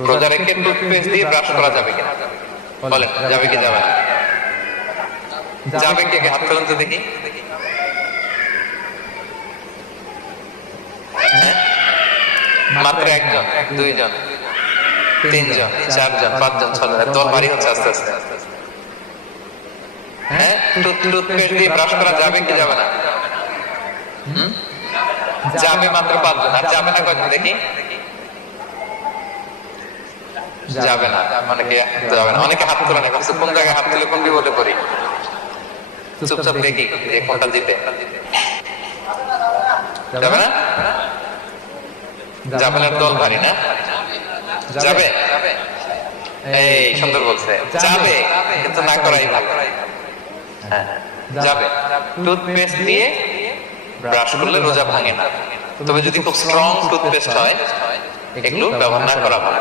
রোজা রেখে টুথপেস্ট দিয়ে ব্রাশ করা যাবে কিনা? বলেন যাবে কি যাবে যাবে কি হাত তুলুন তো দেখি। হ্যাঁ? মাত্র একজন দুইজন তিনজন চারজন পাঁচজন ছজন দল ভারী হচ্ছে আস্তে আস্তে হ্যাঁ? টুথপেস্ট দিয়ে ব্রাশ করা যাবে কি যাবে না? হুম? যাবে মাত্র পাঁচজন। আর যাবে না কয়জন? দেখি। যাবে না অনেকে যাবে না? অনেকে হাত তোলে না কোন জায়গায় হাত তুলে কোন বিপদে পড়ি? চুপচাপ দেখি। যে কোনটা জিতে। যাবে না? যাবে না দল ভারী না? যাবে। এই সুন্দর বলছে। যাবে। কিন্তু না করাই ভালো। হ্যাঁ যাবে। টুথপেস্ট দিয়ে ব্রাশ করলে রোজা ভাঙে না। তবে যদি খুব স্ট্রং টুথপেস্ট হয় এগুলো ব্যবহার না করা ভালো।